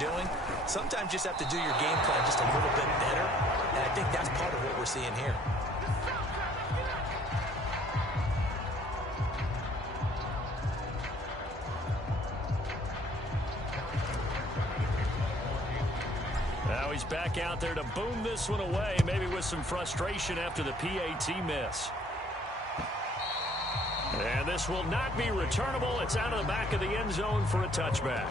you're doing. Sometimes you just have to do your game plan just a little bit better, and I think that's part of what we're seeing here. Now he's back out there to boom this one away, maybe with some frustration after the PAT miss. And this will not be returnable. It's out of the back of the end zone for a touchback.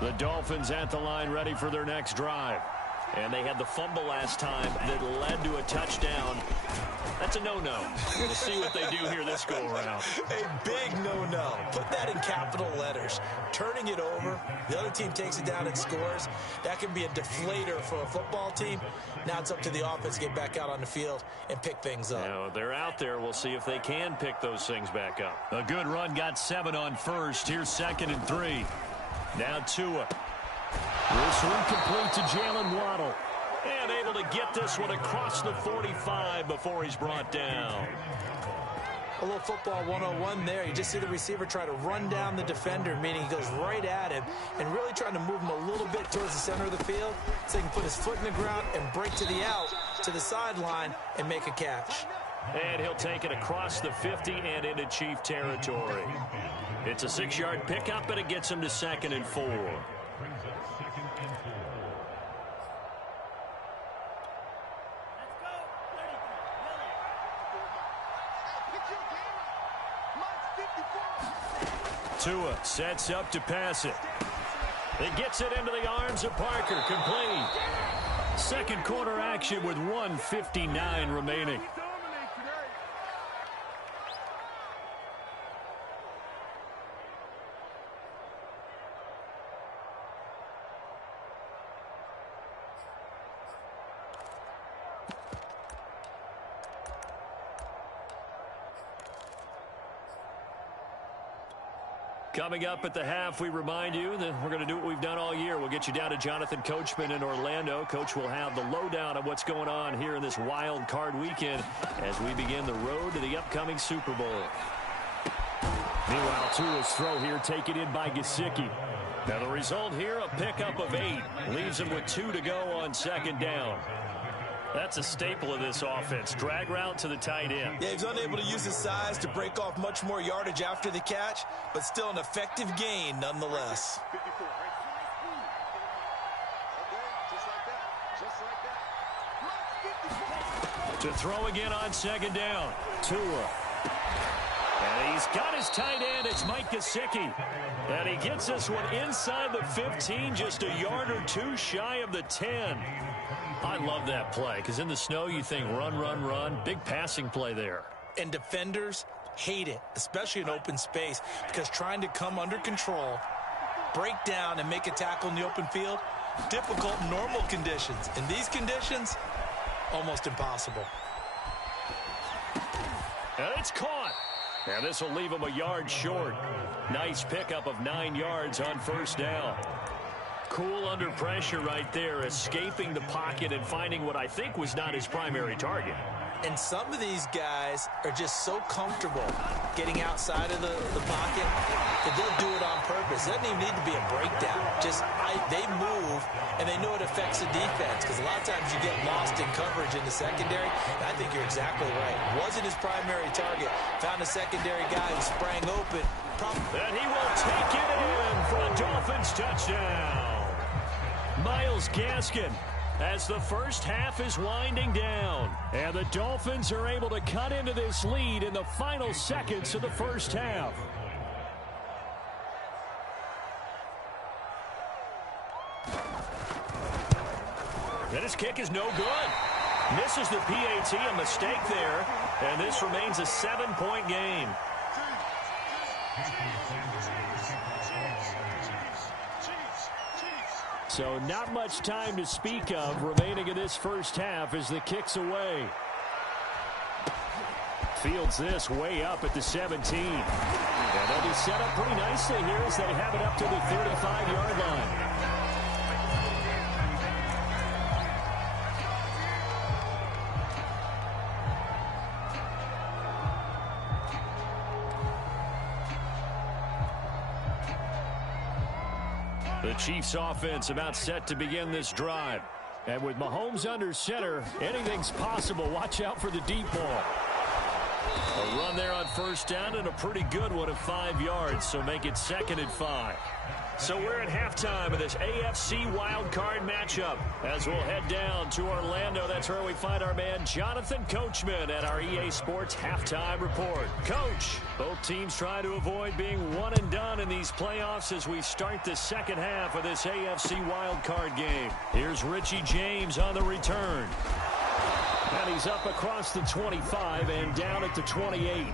The Dolphins at the line ready for their next drive. And they had the fumble last time that led to a touchdown. That's a no-no. We'll see what they do here this go-around. A big no-no. Put that in capital letters. Turning it over, the other team takes it down and scores. That can be a deflator for a football team. Now it's up to the offense to get back out on the field and pick things up. Now, they're out there. We'll see if they can pick those things back up. A good run got 7 on first. Here's 2nd and 3. Now Tua. This one complete to Jalen Waddle. And able to get this one across the 45 before he's brought down. A little football 101 there. You just see the receiver try to run down the defender, meaning he goes right at him and really trying to move him a little bit towards the center of the field so he can put his foot in the ground and break to the out, to the sideline, and make a catch. And he'll take it across the 50 and into Chief territory. It's a 6-yard pickup, and it gets him to 2nd and 4. Tua sets up to pass it. It gets it into the arms of Parker. Complete. Second quarter action with 1:59 remaining. Coming up at the half, we remind you that we're going to do what we've done all year. We'll get you down to Jonathan Coachman in Orlando. Coach will have the lowdown of what's going on here in this wild card weekend as we begin the road to the upcoming Super Bowl. Meanwhile, Tua's throw here taken in by Gesicki. Now the result here, a pickup of 8. Leaves him with 2 to go on 2nd down. That's a staple of this offense. Drag route to the tight end. Yeah, he's unable to use his size to break off much more yardage after the catch, but still an effective gain nonetheless. To throw again on 2nd down. Tua. And he's got his tight end. It's Mike Gesicki. And he gets this one inside the 15, just a yard or 2 shy of the 10. I love that play because in the snow you think run, run, run. Big passing play there. And defenders hate it, especially in open space, because trying to come under control, break down, and make a tackle in the open field, difficult in normal conditions. In these conditions, almost impossible. And it's caught. And this will leave him a yard short. Nice pickup of 9 yards on 1st down. Cool under pressure right there, escaping the pocket and finding what I think was not his primary target. And some of these guys are just so comfortable getting outside of the pocket that they'll do it on purpose. It doesn't even need to be a breakdown. They move, and they know it affects the defense because a lot of times you get lost in coverage in the secondary. And I think you're exactly right. Wasn't his primary target. Found a secondary guy who sprang open. And he will take it in for a Dolphins touchdown. Myles Gaskin as the first half is winding down. And the Dolphins are able to cut into this lead in the final seconds of the first half. And his kick is no good. Misses the PAT, a mistake there. And this remains a 7-point game. So not much time to speak of remaining in this first half as the kick's away. Fields this way up at the 17. And they'll be set up pretty nicely here as they have it up to the 35-yard line. The Chiefs offense about set to begin this drive. And with Mahomes under center, anything's possible. Watch out for the deep ball. A run there on first down and a pretty good one of 5 yards, so make it 2nd and 5. So we're at halftime of this AFC wildcard matchup. As we'll head down to Orlando, that's where we find our man Jonathan Coachman at our EA Sports Halftime Report. Coach, both teams try to avoid being one and done in these playoffs as we start the second half of this AFC wildcard game. Here's Richie James on the return. And he's up across the 25 and down at the 28.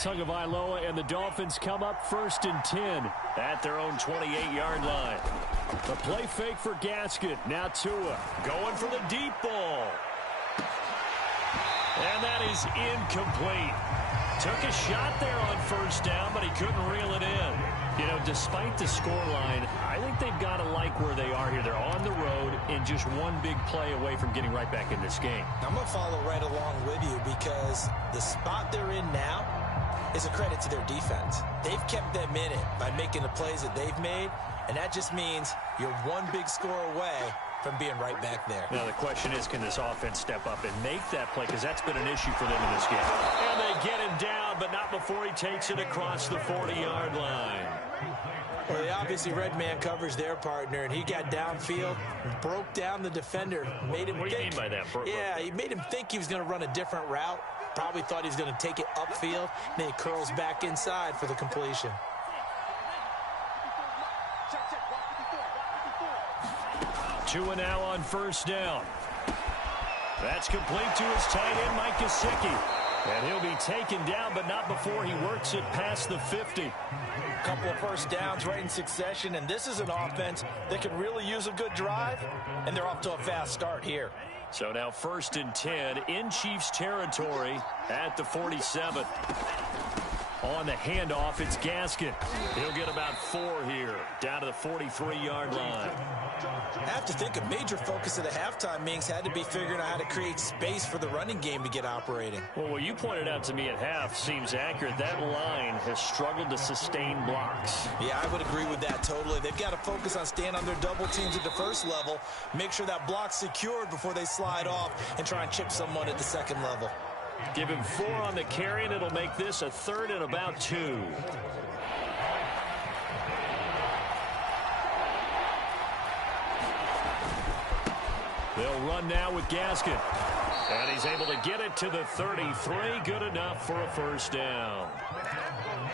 Tagovailoa and the Dolphins come up 1st and 10 at their own 28-yard line. The play fake for Gaskin. Now Tua going for the deep ball. And that is incomplete. Took a shot there on first down, but he couldn't reel it in. You know, despite the scoreline, I think they've got to like where they are here. They're on the road and just one big play away from getting right back in this game. I'm going to follow right along with you because the spot they're in now is a credit to their defense. They've kept them in it by making the plays that they've made, and that just means you're one big score away from being right back there. Now the question is, can this offense step up and make that play? Because that's been an issue for them in this game. And they get him down, but not before he takes it across the 40-yard line. Well, they obviously red man covers their partner, and he got downfield, broke down the defender, made him What do you mean by that? Yeah, he made him think he was going to run a different route. Probably thought he was going to take it upfield. Then he curls back inside for the completion. Tua now on first down. That's complete to his tight end, Mike Gesicki. And he'll be taken down, but not before he works it past the 50. Couple of first downs right in succession, and this is an offense that can really use a good drive, and they're off to a fast start here. So now 1st and 10 in Chiefs territory at the 47. On the handoff, it's Gaskin. He'll get about 4 here, down to the 43-yard line. I have to think a major focus of the halftime meetings had to be figuring out how to create space for the running game to get operating. Well, what you pointed out to me at half seems accurate. That line has struggled to sustain blocks. Yeah, I would agree with that totally. They've got to focus on staying on their double teams at the first level, make sure that block's secured before they slide off and try and chip someone at the second level. Give him 4 on the carry, and it'll make this a 3rd and about 2. They'll run now with Gaskin. And he's able to get it to the 33. Good enough for a first down.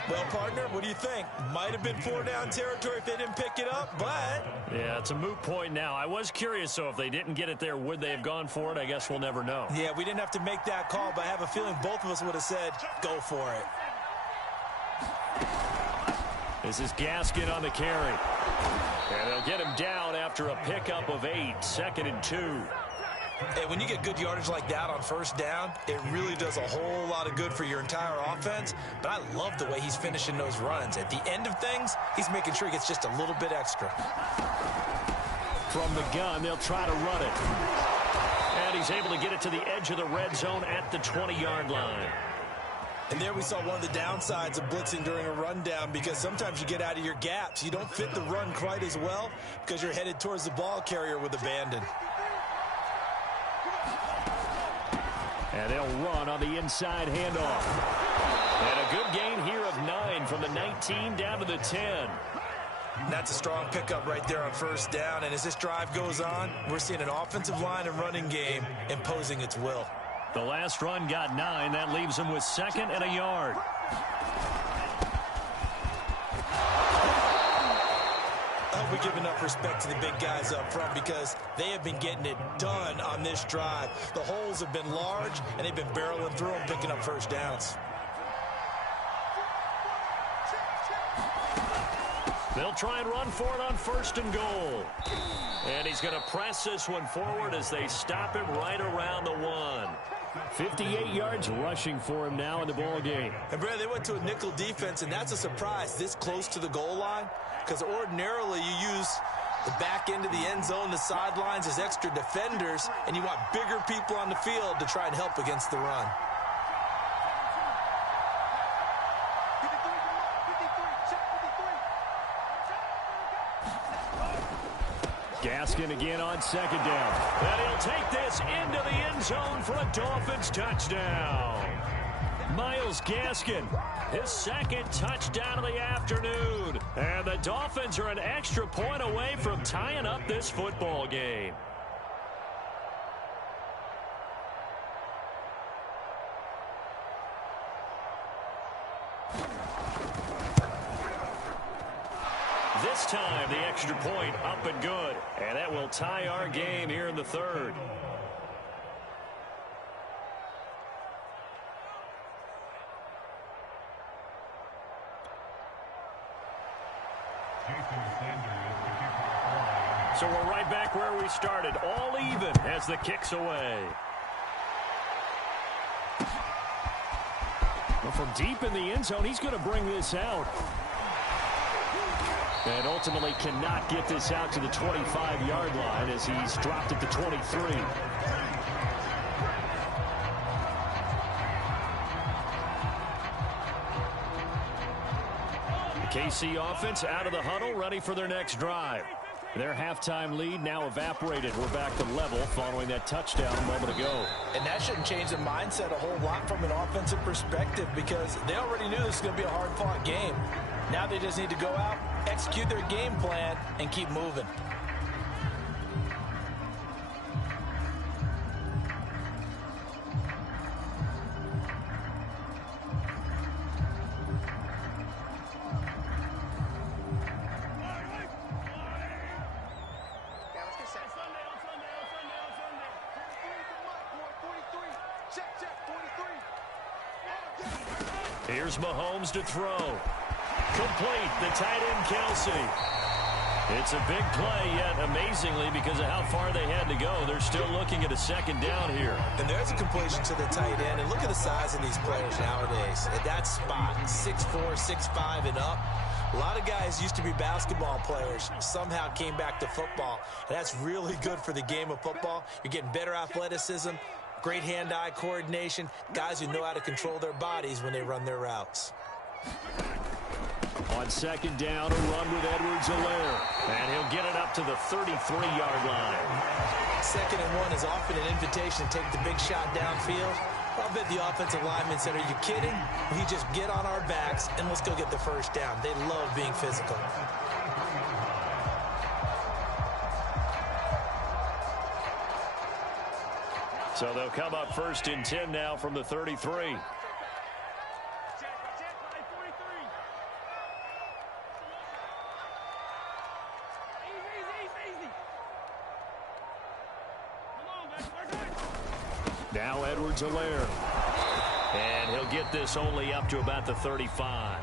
Well, partner, what do you think? Might have been 4-down territory if they didn't pick it up, but... Yeah, it's a moot point now. I was curious, so if they didn't get it there, would they have gone for it? I guess we'll never know. Yeah, we didn't have to make that call, but I have a feeling both of us would have said, go for it. This is Gaskin on the carry. And they'll get him down after a pickup of 8, 2nd and 2. Hey, when you get good yardage like that on first down, it really does a whole lot of good for your entire offense. But I love the way he's finishing those runs. At the end of things, he's making sure he gets just a little bit extra. From the gun, they'll try to run it. And he's able to get it to the edge of the red zone at the 20-yard line. And there we saw one of the downsides of blitzing during a rundown, because sometimes you get out of your gaps. You don't fit the run quite as well because you're headed towards the ball carrier with abandon. And they'll run on the inside handoff. And a good gain here of 9 from the 19 down to the 10. And that's a strong pickup right there on first down. And as this drive goes on, we're seeing an offensive line and running game imposing its will. The last run got 9. That leaves them with 2nd and a yard. I hope we give enough respect to the big guys up front, because they have been getting it done on this drive. The holes have been large, and they've been barreling through them, picking up first downs. They'll try and run for it on 1st and goal. And he's going to press this one forward as they stop him right around the 1. 58 yards rushing for him now in the ball game. And Brad, they went to a nickel defense, and that's a surprise this close to the goal line, because ordinarily you use The back end of the end zone, the sidelines, there's extra defenders, and you want bigger people on the field to try and help against the run. Gaskin again on second down. And he'll take this into the end zone for a Dolphins touchdown. Myles Gaskin, his second touchdown of the afternoon. And the Dolphins are an extra point away from tying up this football game. This time, the extra point up and good. And that will tie our game here in the third. So we're right back where we started, all even as the kick's away. Well, from deep in the end zone, he's going to bring this out. And ultimately cannot get this out to the 25-yard line as he's dropped at the 23. The KC offense out of the huddle, ready for their next drive. Their halftime lead now evaporated. We're back to level following that touchdown a moment ago. And that shouldn't change the mindset a whole lot from an offensive perspective because they already knew this was going to be a hard-fought game. Now they just need to go out, execute their game plan, and keep moving. Here's Mahomes to throw. Complete, the tight end Kelsey. It's a big play, yet amazingly, because of how far they had to go, they're still looking at a second down here. And there's a completion to the tight end, and look at the size of these players nowadays. At that spot, 6'4", 6'5", and up. A lot of guys used to be basketball players, somehow came back to football. And that's really good for the game of football. You're getting better athleticism, great hand-eye coordination, guys who know how to control their bodies when they run their routes. On second down, a run with Edwards-Helaire. And he'll get it up to the 33-yard line. Second and one is often an invitation to take the big shot downfield. I'll bet the offensive lineman said, are you kidding? We just get on our backs and let's go get the first down. They love being physical. So they'll come up first and 10 now from the 33. Now Edwards-Helaire. And he'll get this only up to about the 35.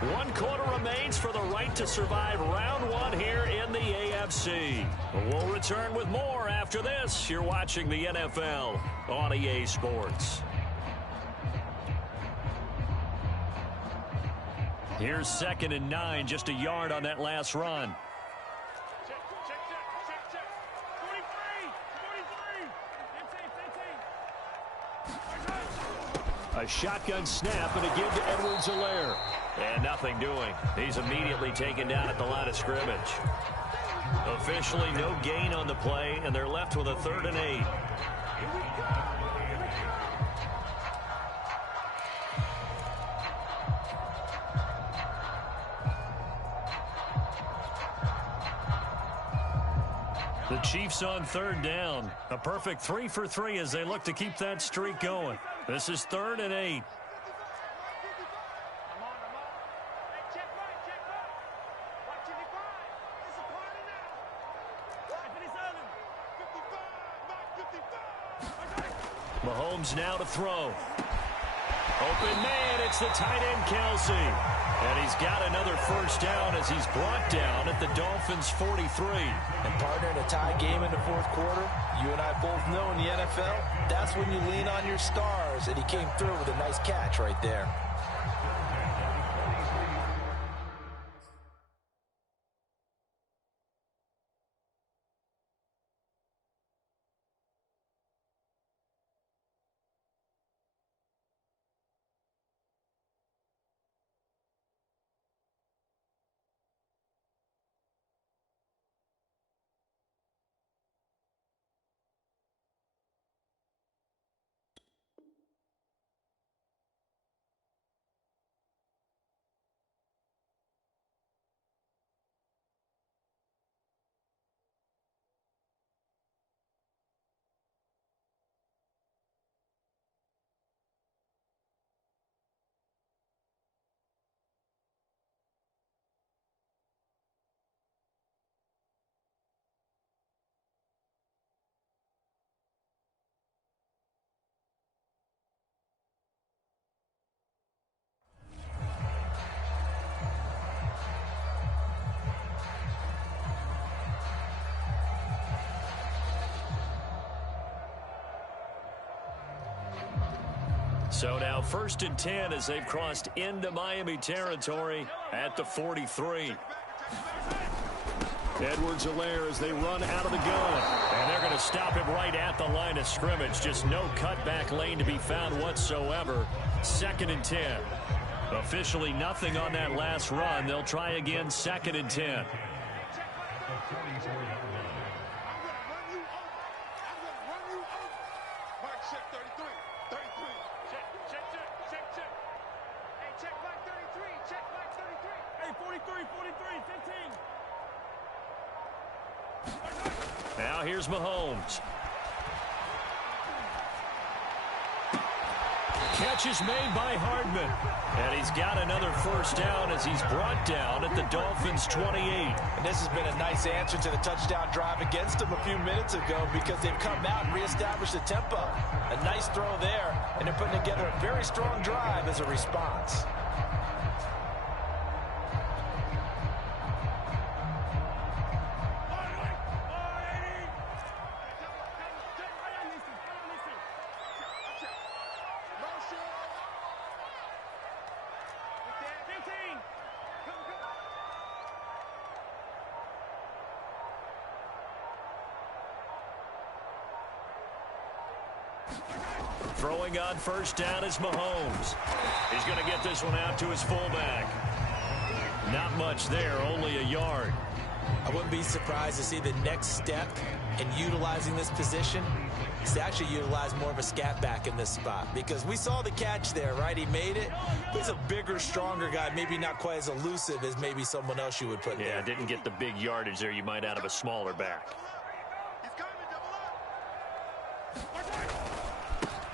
1 quarter remains for the right to survive round one here in the AFC. We'll return with more after this. You're watching the NFL on EA Sports. Here's 2nd and 9, just a yard on that last run. A shotgun snap and a give to Edwards-Helaire. And nothing doing. He's immediately taken down at the line of scrimmage. Officially no gain on the play, and they're left with a 3rd and 8. The Chiefs on 3rd down. A perfect 3 for 3 as they look to keep that streak going. This is 3rd and 8. Mahomes now to throw. Open man, it's the tight end Kelsey. And he's got another first down as he's brought down at the Dolphins' 43. And partner, in a tie game in the 4th quarter, you and I both know in the NFL, that's when you lean on your stars. And he came through with a nice catch right there. So now 1st and 10 as they've crossed into Miami territory at the 43. Edwards-Helaire as they run out of the gun. And they're going to stop him right at the line of scrimmage. Just no cutback lane to be found whatsoever. 2nd and 10. Officially nothing on that last run. They'll try again 2nd and 10. Now here's Mahomes. Catch is made by Hardman. And he's got another 1st down as he's brought down at the Dolphins' 28. And this has been a nice answer to the touchdown drive against them a few minutes ago because they've come out and reestablished the tempo. A nice throw there, and they're putting together a very strong drive as a response. Throwing on 1st down is Mahomes. He's going to get this one out to his fullback. Not much there, only a yard. I wouldn't be surprised to see the next step in utilizing this position is to actually utilize more of a scat back in this spot because we saw the catch there, right? He made it. He's a bigger, stronger guy, maybe not quite as elusive as maybe someone else you would put there. Yeah, didn't get the big yardage there you might out of a smaller back.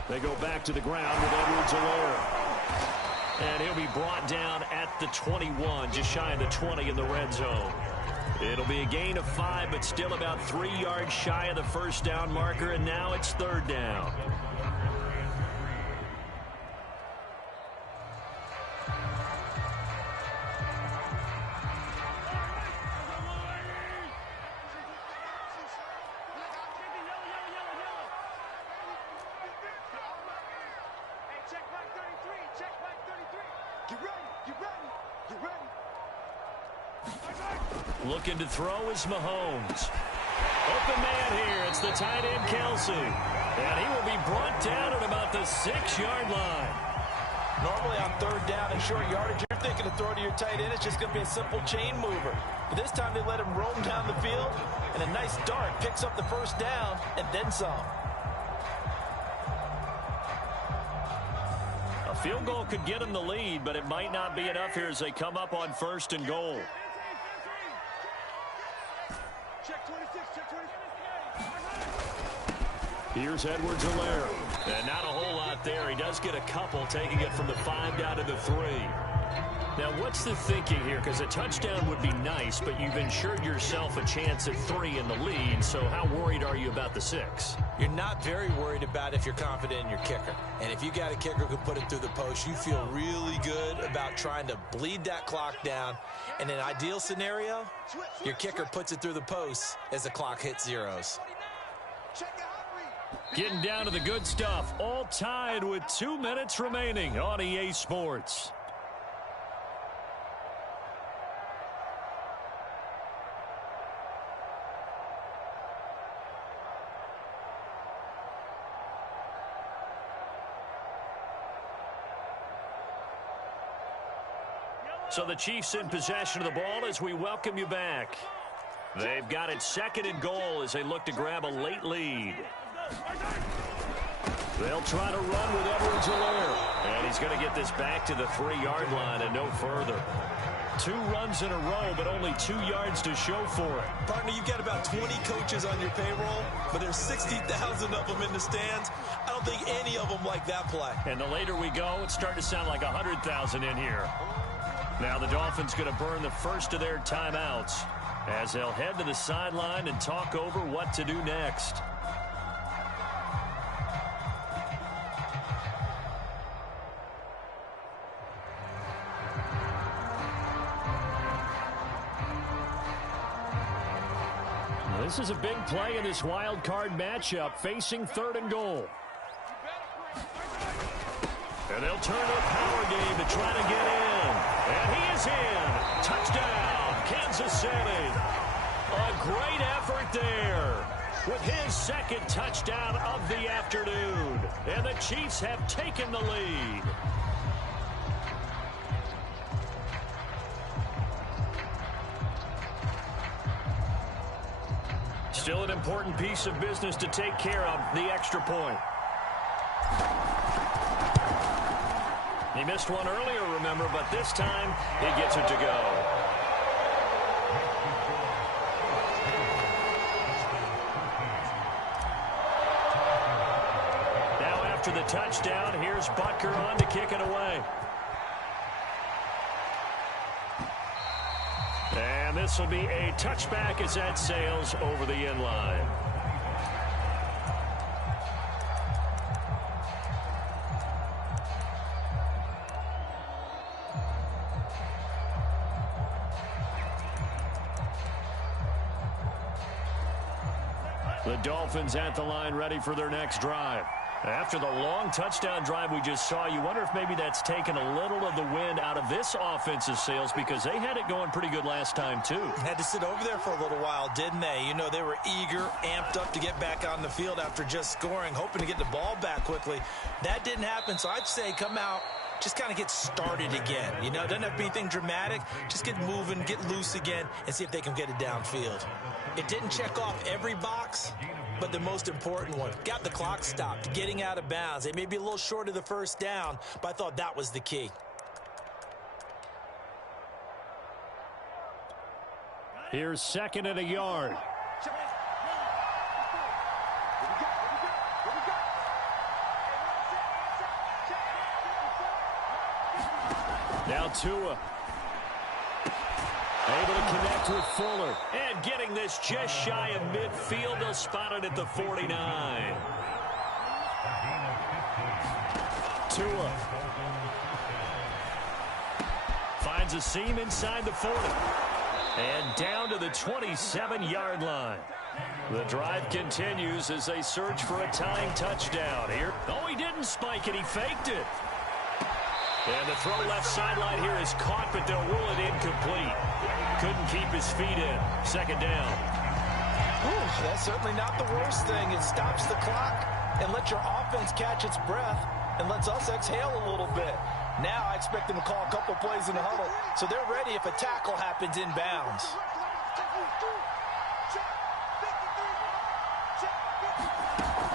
They go back to the ground with Edwards-Helaire. And he'll be brought down at the 21, just shy of the 20 in the red zone. It'll be a gain of 5, but still about 3 yards shy of the 1st down marker, and now it's 3rd down. Looking to throw is Mahomes. Open man here. It's the tight end, Kelsey. And he will be brought down at about the 6-yard line. Normally on 3rd down and short yardage, you're thinking to throw to your tight end. It's just going to be a simple chain mover. But this time they let him roam down the field, and a nice dart picks up the 1st down and then some. A field goal could get him the lead, but it might not be enough here as they come up on 1st and goal. Here's Edwards-Helaire. And not a whole lot there. He does get a couple, taking it from the 5 down to the 3. Now, what's the thinking here? Because a touchdown would be nice, but you've ensured yourself a chance at 3 in the lead. So how worried are you about the 6? You're not very worried about if you're confident in your kicker. And if you got a kicker who can put it through the post, you feel really good about trying to bleed that clock down. In an ideal scenario, your kicker puts it through the post as the clock hits zeros. Getting down to the good stuff, all tied with 2 minutes remaining on EA Sports. So the Chiefs in possession of the ball as we welcome you back. They've got it 2nd and goal as they look to grab a late lead. They'll try to run with Edwards-Helaire. And he's going to get this back to the 3-yard line and no further. 2 runs in a row, but only 2 yards to show for it. Partner, you've got about 20 coaches on your payroll, but there's 60,000 of them in the stands. I don't think any of them like that play. And the later we go, it's starting to sound like 100,000 in here. Now the Dolphins going to burn the first of their timeouts as they'll head to the sideline and talk over what to do next. This is a big play in this wild card matchup, facing 3rd and goal. And they'll turn to a power game to try to get in. And he is in. Touchdown, Kansas City. A great effort there with his second touchdown of the afternoon. And the Chiefs have taken the lead. Still an important piece of business to take care of, the extra point. He missed one earlier, remember, but this time he gets it to go. Now after the touchdown, here's Butker on to kick it away. And this will be a touchback as that sails over the end line. The Dolphins at the line ready for their next drive. After the long touchdown drive we just saw, you wonder if maybe that's taken a little of the wind out of this offensive sails because they had it going pretty good last time, too. Had to sit over there for a little while, didn't they? You know, they were eager, amped up to get back on the field after just scoring, hoping to get the ball back quickly. That didn't happen, so I'd say come out, just kind of get started again. You know, doesn't have to be anything dramatic. Just get moving, get loose again, and see if they can get it downfield. It didn't check off every box, but the most important one, got the clock stopped, getting out of bounds. They may be a little short of the first down, but I thought that was the key. Here's second and a yard. Now Tua. Able to connect with Fuller. And getting this just shy of midfield. They'll spot it at the 49. Tua. Finds a seam inside the 40. And down to the 27-yard line. The drive continues as they search for a tying touchdown here. Oh, he didn't spike it. He faked it. And the throw left sideline here is caught, but they'll rule it incomplete. Couldn't keep his feet in. Second down. Ooh, that's certainly not the worst thing. It stops the clock and lets your offense catch its breath and lets us exhale a little bit. Now I expect them to call a couple plays in the huddle, so they're ready if a tackle happens in bounds.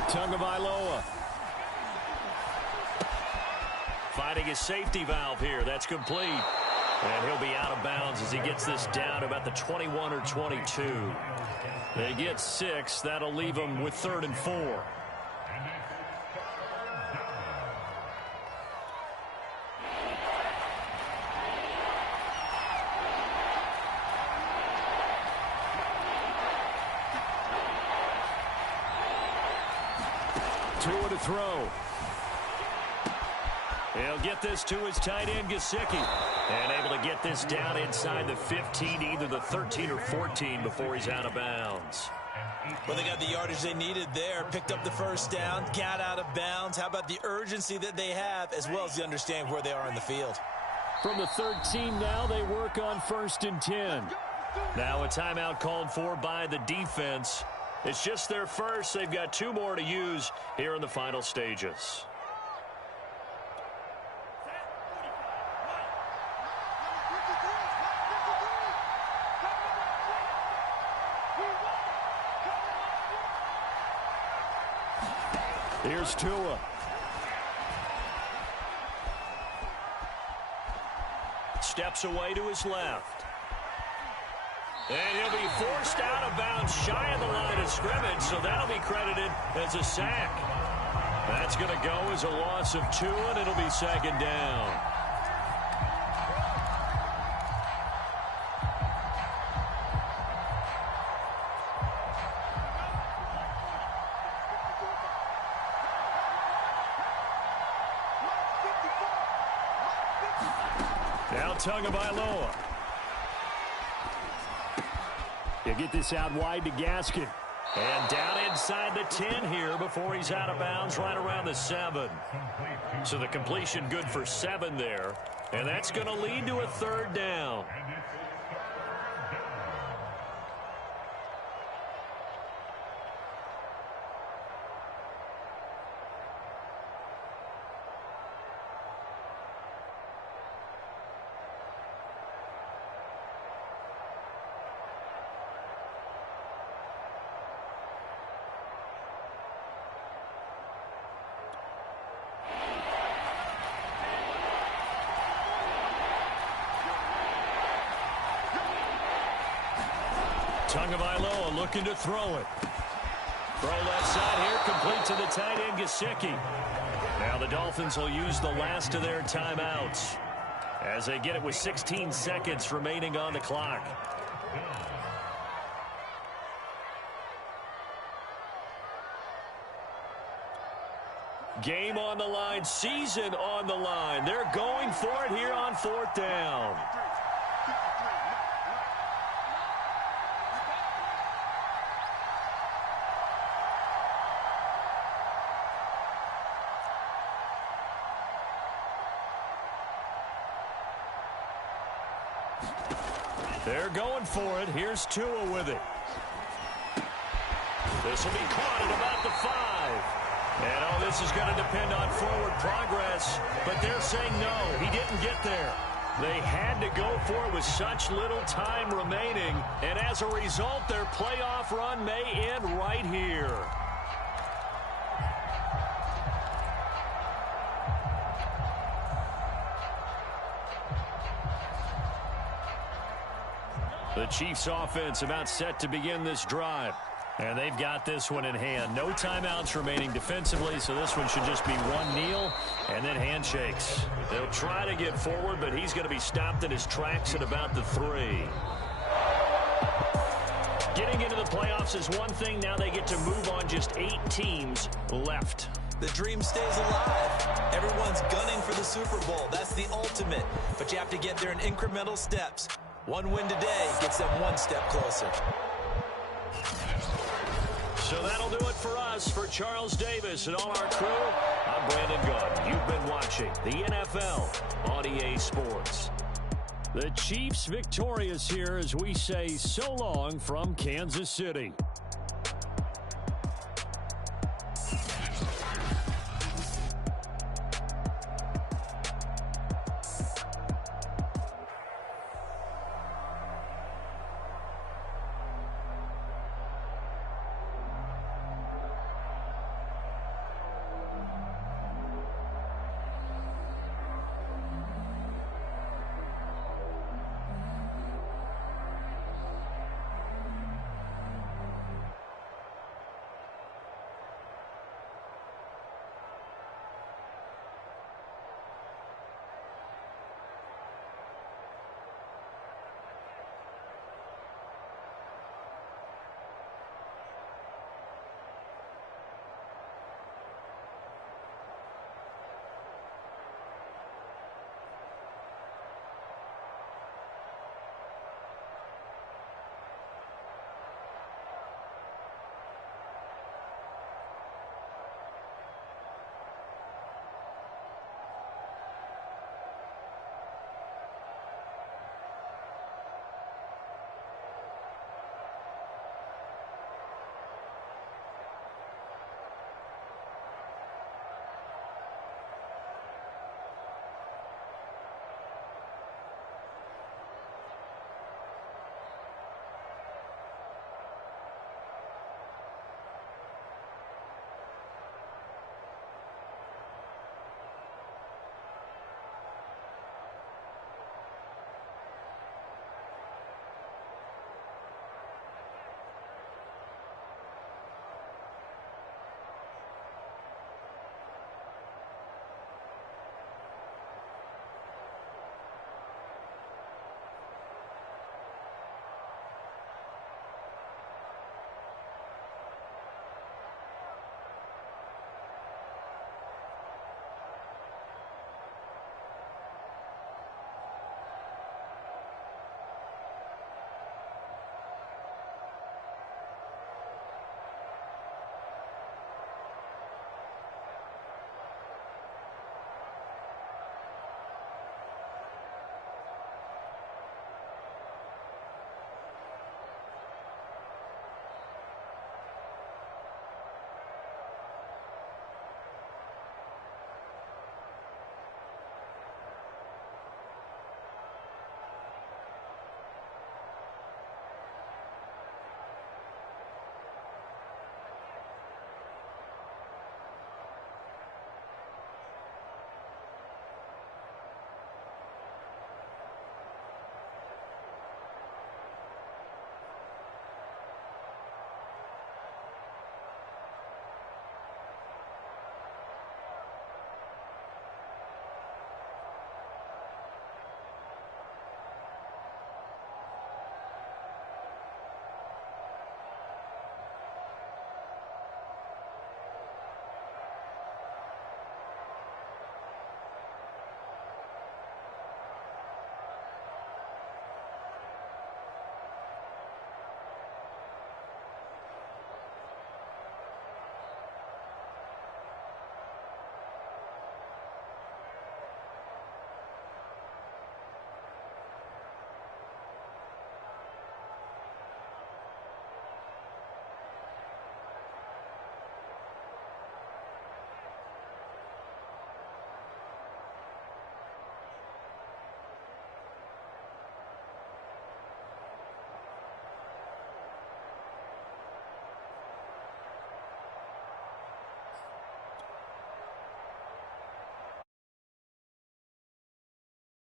Tagovailoa. Finding his safety valve here. That's complete. And he'll be out of bounds as he gets this down about the 21 or 22. They get 6. That'll leave them with 3rd and 4. Tua to throw. He'll get this to his tight end, Gesicki. And able to get this down inside the 15, either the 13 or 14 before he's out of bounds. Well, they got the yardage they needed there. Picked up the first down, got out of bounds. How about the urgency that they have, as well as the understanding where they are in the field? From the 13 now, they work on 1st and 10. Now a timeout called for by the defense. It's just their first. They've got 2 more to use here in the final stages. Here's Tua. Steps away to his left. And he'll be forced out of bounds shy of the line of scrimmage, so that'll be credited as a sack. That's going to go as a loss of 2, and it'll be 2nd down. Now Tagovailoa. You get this out wide to Gaskin. And down inside the 10 here before he's out of bounds right around the 7. So the completion good for 7 there. And that's going to lead to a 3rd down. Tagovailoa looking to throw it. Throw left side here, complete to the tight end, Gesicki. Now the Dolphins will use the last of their timeouts as they get it with 16 seconds remaining on the clock. Game on the line, season on the line. They're going for it here on 4th down. They're going for it. Here's Tua with it. This will be caught at about the 5. And, this is going to depend on forward progress. But they're saying no, he didn't get there. They had to go for it with such little time remaining. And as a result, their playoff run may end right here. The Chiefs offense about set to begin this drive. And they've got this one in hand. No timeouts remaining defensively, so this one should just be one kneel and then handshakes. They'll try to get forward, but he's going to be stopped in his tracks at about the 3. Getting into the playoffs is one thing. Now they get to move on. Just 8 teams left. The dream stays alive. Everyone's gunning for the Super Bowl. That's the ultimate. But you have to get there in incremental steps. One win today gets them one step closer. So that'll do it for us. For Charles Davis and all our crew, I'm Brandon Gunn. You've been watching the NFL on EA Sports. The Chiefs victorious here as we say so long from Kansas City.